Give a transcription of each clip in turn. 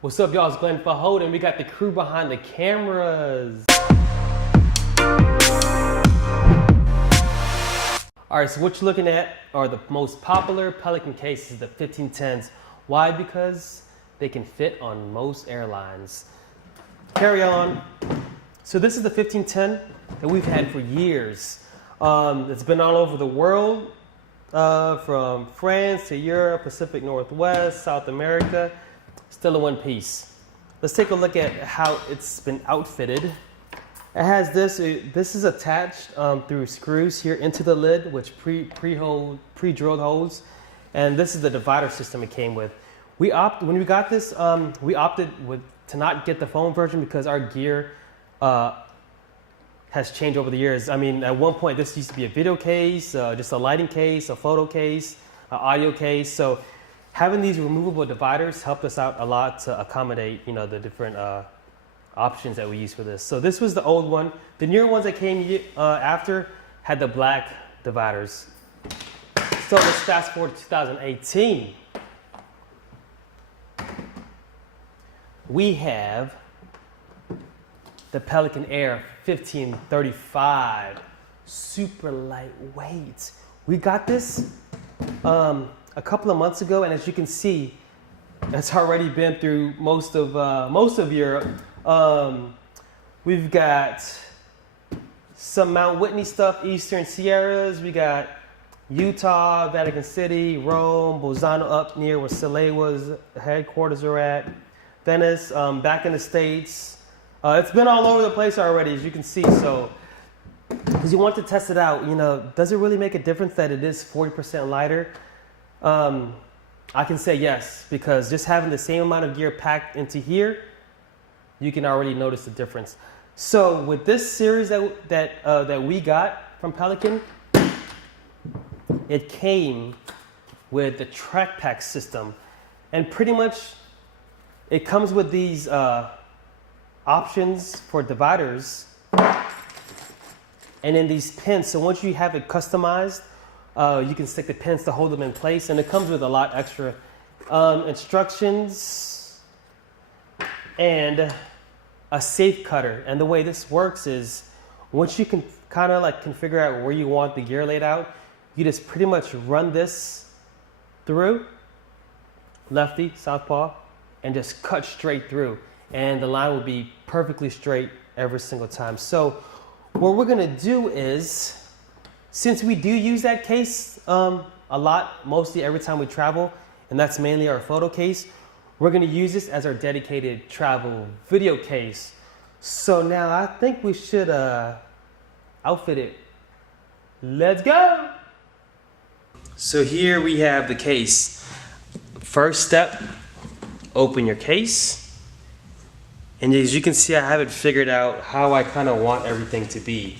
What's up, y'all? It's Glenn for Holden. We got the crew behind the cameras. All right, so what you're looking at are the most popular Pelican cases, the 1510s. Why? Because they can fit on most airlines. Carry on. So this is the 1510 that we've had for years. It's been all over the world, from France to Europe, Pacific Northwest, South America. Still in one piece. Let's take a look at how it's been outfitted. It has this. This is attached through screws here into the lid, which pre-drilled holes, and this is the divider system it came with. When we got this, we opted to not get the foam version because our gear has changed over the years. I mean, at one point this used to be a video case, just a lighting case, a photo case, an audio case. So having these removable dividers helped us out a lot to accommodate, the different options that we use for this. So this was the old one. The newer ones that came after had the black dividers. So let's fast forward to 2018. We have the Pelican Air 1535, super lightweight. We got this a couple of months ago, and as you can see, it's already been through most of Europe. We've got some Mount Whitney stuff, Eastern Sierras. We got Utah, Vatican City, Rome, Bolzano up near where Salewa's headquarters are at, Venice, back in the States. It's been all over the place already, as you can see. So, because you want to test it out, does it really make a difference that it is 40% lighter? I can say yes, because just having the same amount of gear packed into here, you can already notice the difference. So with this series that we got from Pelican, it came with the TrekPack system, and pretty much it comes with these options for dividers, and then these pins. So once you have it customized, you can stick the pins to hold them in place, and it comes with a lot extra instructions and a safe cutter. And the way this works is once you can kind of can figure out where you want the gear laid out, you just pretty much run this through, lefty, southpaw, and just cut straight through. And the line will be perfectly straight every single time. So what we're gonna do is, since we do use that case a lot, mostly every time we travel, and that's mainly our photo case, we're gonna use this as our dedicated travel video case. So now I think we should outfit it. Let's go! So here we have the case. First step, open your case. And as you can see, I have it figured out how I kind of want everything to be.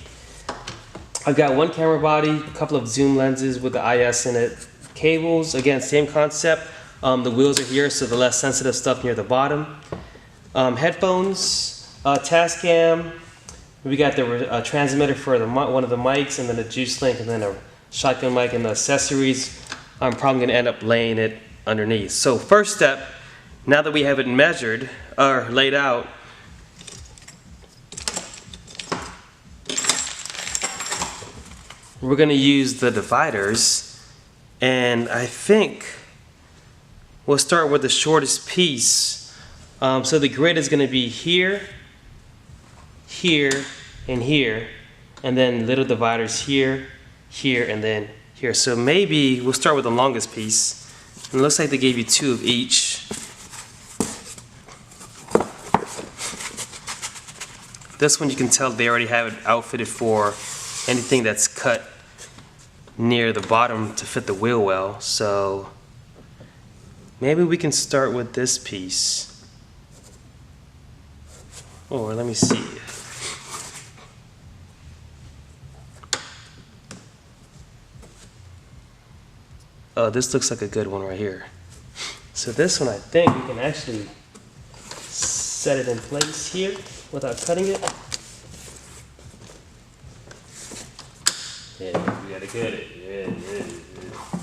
I've got one camera body, a couple of zoom lenses with the IS in it, cables, again, same concept. The wheels are here, so the less sensitive stuff near the bottom. Headphones, Tascam. We got the transmitter for one of the mics, and then a juice link, and then a shotgun mic, and the accessories. I'm probably gonna end up laying it underneath. So first step, now that we have it measured or laid out, we're going to use the dividers, and I think we'll start with the shortest piece. So the grid is going to be here, here, and here, and then little dividers here, here, and then here. So maybe we'll start with the longest piece. And it looks like they gave you two of each. This one you can tell they already have it outfitted for anything that's cut near the bottom to fit the wheel well. So maybe we can start with this piece. Or let me see. Oh, this looks like a good one right here. So this one, I think we can actually set it in place here without cutting it. Yeah, we gotta get it. Yeah.